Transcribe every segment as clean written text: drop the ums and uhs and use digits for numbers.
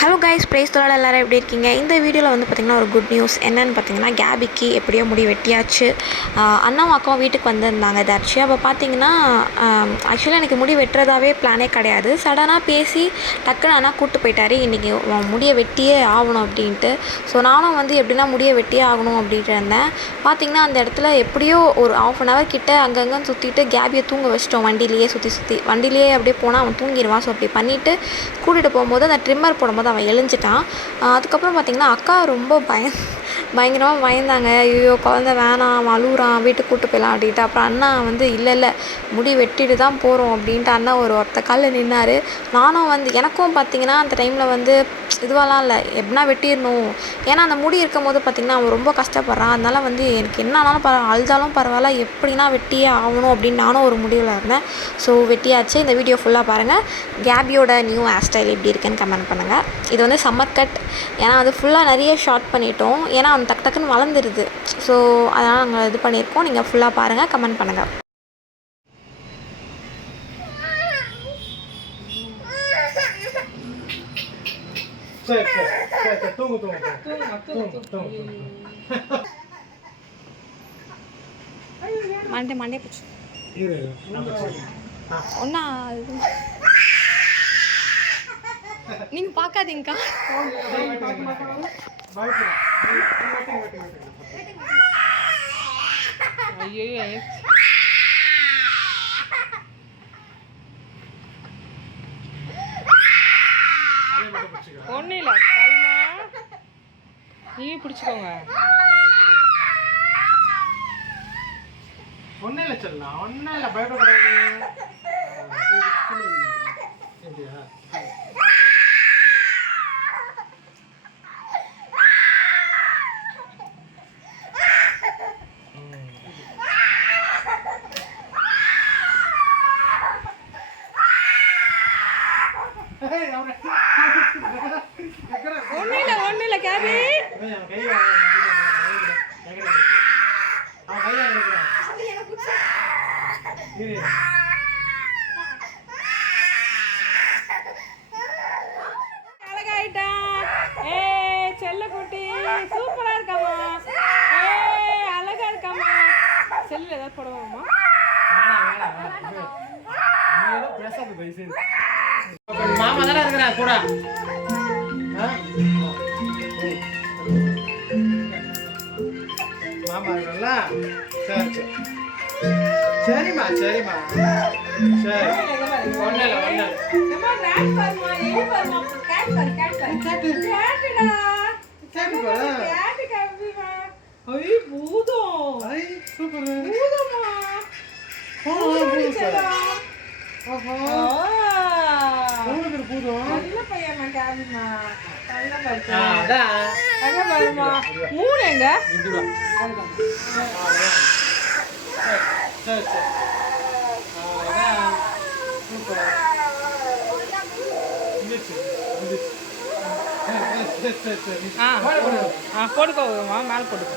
Hello guys, price தொழில் எல்லோரும் எப்படி இருக்கீங்க? இந்த வீடியோவில் வந்து பார்த்திங்கன்னா ஒரு குட் நியூஸ் என்னென்னு பார்த்தீங்கன்னா, கேபிக்கு எப்படியோ முடி வெட்டியாச்சு. அண்ணாவும் அக்காவும் வீட்டுக்கு வந்திருந்தாங்க எதாச்சு. அப்போ பார்த்தீங்கன்னா ஆக்சுவலாக எனக்கு முடி வெட்டுறதாவே பிளானே கிடையாது. சடனாக பேசி டக்குன்னு அண்ணா கூப்பிட்டு போயிட்டார், இன்றைக்கி முடியை வெட்டியே ஆகணும் அப்படின்ட்டு. ஸோ நானும் வந்து எப்படின்னா முடியை வெட்டியே ஆகணும் அப்படின்ட்டு இருந்தேன். பார்த்திங்கன்னா அந்த இடத்துல எப்படியோ ஒரு ½ கிட்ட அங்கங்கே சுற்றிட்டு கேபியை தூங்க வச்சிட்டோம். வண்டியிலேயே சுற்றி வண்டியிலேயே அப்படியே போனால் அவன் தூங்கிடுவான். ஸோ அப்படி பண்ணிவிட்டு கூட்டிகிட்டு போகும்போது அந்த ட்ரிம்மர் போடும்போது அவன் எழுஞ்சிட்டான். அதுக்கப்புறம் பார்த்திங்கன்னா அக்கா ரொம்ப பயங்கரமாக பயந்தாங்க. ஐயோ குழந்த வேணாம், அவன் அழுகுறான், வீட்டுக்கு கூப்பிட்டு போயிடலாம் அப்படின்ட்டு. அப்புறம் அண்ணா வந்து இல்லை முடி வெட்டிட்டு தான் போகிறோம் அப்படின்ட்டு அண்ணா ஒத்த காலில் நின்னார். நானும் வந்து எனக்கும் பார்த்திங்கன்னா அந்த டைமில் வந்து இதுவாலாம் இல்லை, எப்படின்னா வெட்டிடணும். ஏன்னா அந்த முடி இருக்கும் போது பார்த்திங்கன்னா அவன் ரொம்ப கஷ்டப்படுறான். அதனால் வந்து எனக்கு என்ன ஆனாலும் அழுதாலும் பரவாயில்ல, எப்படின்னா வெட்டியே ஆகணும் அப்படின்னு நானும் ஒரு முடிவில் இருந்தேன். ஸோ வெட்டியாச்சு. இந்த வீடியோ ஃபுல்லாக பாருங்கள். கேபியோட நியூ ஹேர் ஸ்டைல் எப்படி இருக்குன்னு கமெண்ட் பண்ணுங்கள். இது வந்து சம்மர் கட். ஏன்னா அது ஃபுல்லாக நிறைய ஷார்ட் பண்ணிட்டோம். ஏன்னா அவன் டக்குன்னு வளர்ந்துருது. ஸோ அதனால் நாங்கள் இது பண்ணியிருக்கோம். நீங்கள் ஃபுல்லாக பாருங்கள், கமெண்ட் பண்ணுங்கள். மண்டே போச்சு ஒன்றா நீங்கள் பார்க்காதீங்கக்கா. ஐயோ ஒன்றும் இல்லை, கைமா நீ பிடிச்சிக்கோங்க. ஒன்றும் இல்லை சொல்லலாம், ஒன்றும் இல்லை, பயப்படக்கூடாது. ஒன்றும் இல்லை கேபி. அழகாயிட்டான். செல்ல குட்டி சூப்பரா இருக்காமா. அழகா இருக்காமா. செல்லுல ஏதாவது போடுவோமா? மாமா தானே இருக்கிறேன் கூட. மாமா இருக்கா? சரி சரிம்மா சரிம்மா சரி. ஒன்றும் இல்லை ஒன்றும் மூணு எங்க போட்டுக்கோமா, மேலே போட்டுக்கோ.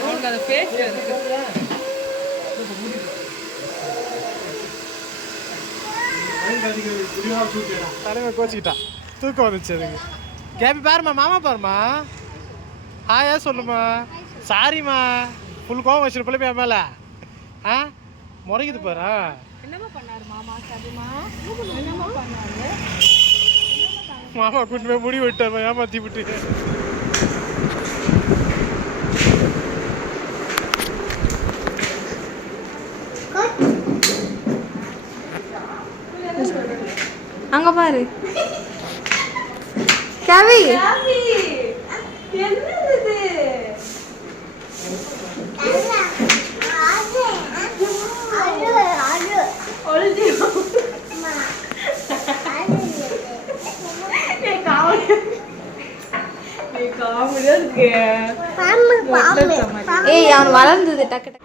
உங்களுக்கு அந்த பேச்சு தலைமை கோச்சிக்கிட்டான், தூக்கம் வந்துச்சு அதுக்கு. கேபி பாருமா, மாமா பாருமா, ஹாயா சொல்லுமா. சாரிம்மா, ஃபுல் கோவம் வச்சிருப்பல போய் மேலே. முறைக்குது பாரு. என்னமா பண்ணாரு மாமா? சரிமா என்னமா பண்ணாரு மாமா? கூட்டு போய் முடி விட்டார், ஏமாத்தி விட்டு. அங்க பாரு கேவி. ஏய் அவன் வளர்ந்தது டக்கு டக்கு.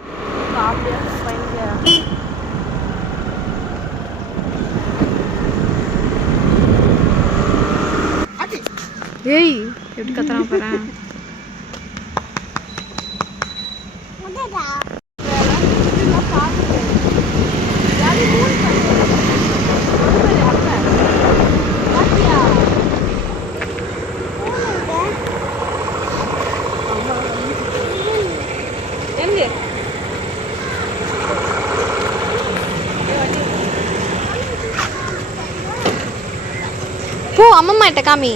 ஏய் எப்படி கத்துறான் பாரு. போ அம்மம்மா கிட்ட காமி.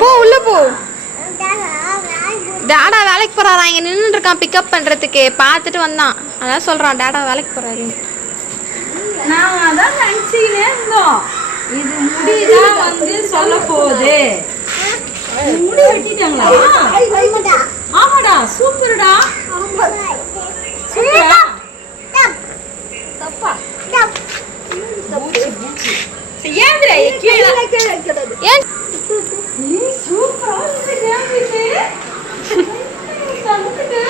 போ உள்ள போ. டாடா வேலைக்கு போறாரா, இங்க நின்றுட்டு இருக்கான் பிக்கப் பண்றதுக்கு. பார்த்துட்டு வந்தான், அதான் சொல்றான் டாடா வேலைக்கு போறாரு. நான் அதான் நினைச்சுக்கினே இருந்தோம், இது முடிதான் வந்து சொல்ல போகுது. முடி வெட்டிட்டாங்களா? ஆமாடா, சூப்பர்டா. சூப்பரா? தப்பா? ஏந்திரா கீழே. ஏன் நீ சூப்பரா இருக்கு ஏந்திட்டு. தந்துட்டு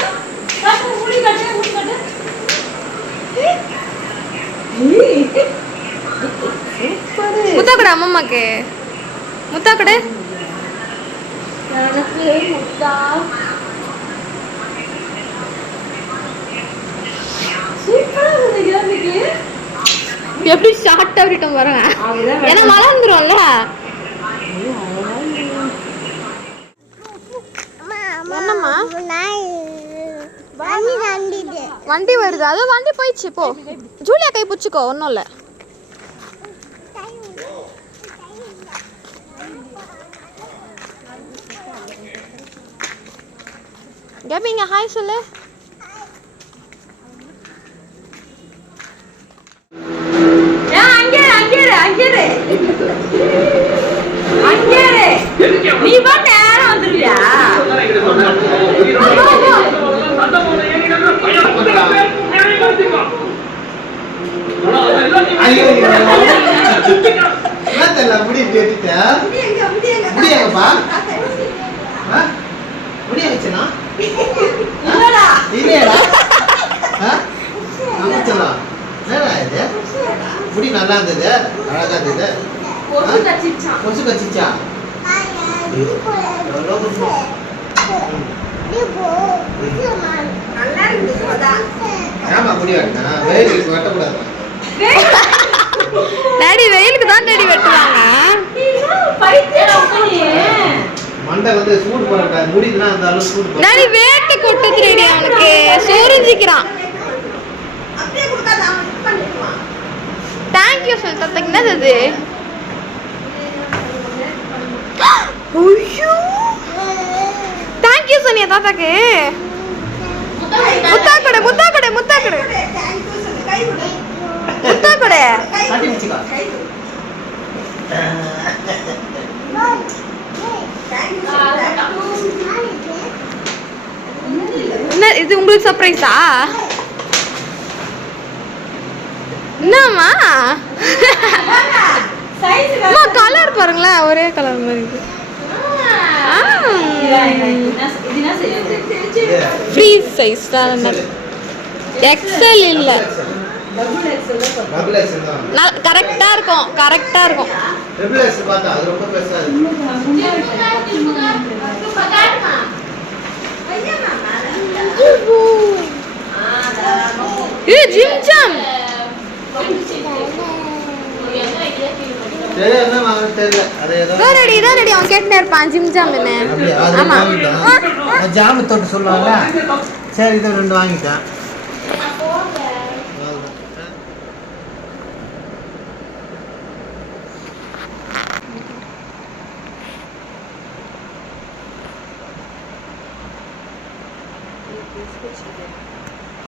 முடி கட்டு, முடி கட்டு. முத்தா கொடு அம்மம்மாக்கு. முத்தா கொடு. எனக்கு முத்தா. சூப்பரா இருக்கு ஏந்திட்டு. எப்படி ஷார்ட்டா விட்டுட்டோம் பாருங்க, ஏன்னா வளர்ந்துரும்ல. என்னம்மா வண்டி வருது, அது வண்டி போயிடுச்சு. போ ஜூலியா கை பிடிச்சிக்கோ, ஒன்றும் இல்லை. கேபிங்க ஹாய் சொல்லு. நீ வா நேரம் வந்துருவியா? முடி கேட்டுட்டா முடியாங்கப்பா. முடியாச்சுனா இல்லையடா. முடி நல்லா இருந்தது, அழகா இருந்தது. கொசு கச்சிச்சா? ஆமா முடி வெட்டினா வெயிலுக்கு வெட்டக்கூடாது. டாடி வெயிலுக்கு தான் டாடி வெட்டுவாங்க. மண்டை வந்து சூடு போறா, முடிக்குனா அந்த அளவு சூடு போறா. டாடி வேட்டு கொட்டு த்ரீடி அவனுக்கு சோரிஞ்சிக்கிறான். தேங்க் யூ சொல்லு தத்தக்கு. என்னது அது? ஐயோ தேங்க் யூ சொன்னியா தாத்தாக்கு. முத்தா கொடு, முத்தா கொடு, முத்தா கொடு, முத்தா கொடு. கட்டி வச்சுக்கோ. என்ன இது உங்களுக்கு சர்ப்ரைஸா? என்னம்மா கலர் பாருங்களேன், ஒரே கலர் மாதிரி இருக்கு. ஃப்ரீ சைஸ் தான், எக்ஸல் இல்ல. கரெக்டா இருக்கும், கரெக்டா இருக்கும். ஜிம் ஜாம் அவன் கேட்டுனே இருப்பான். ஜிம் ஜாம் என்ன? ஆமா ஜாமு தொட்டு சொல்லுவாங்க. சரி இதை 2 வாங்கிட்டேன். Let's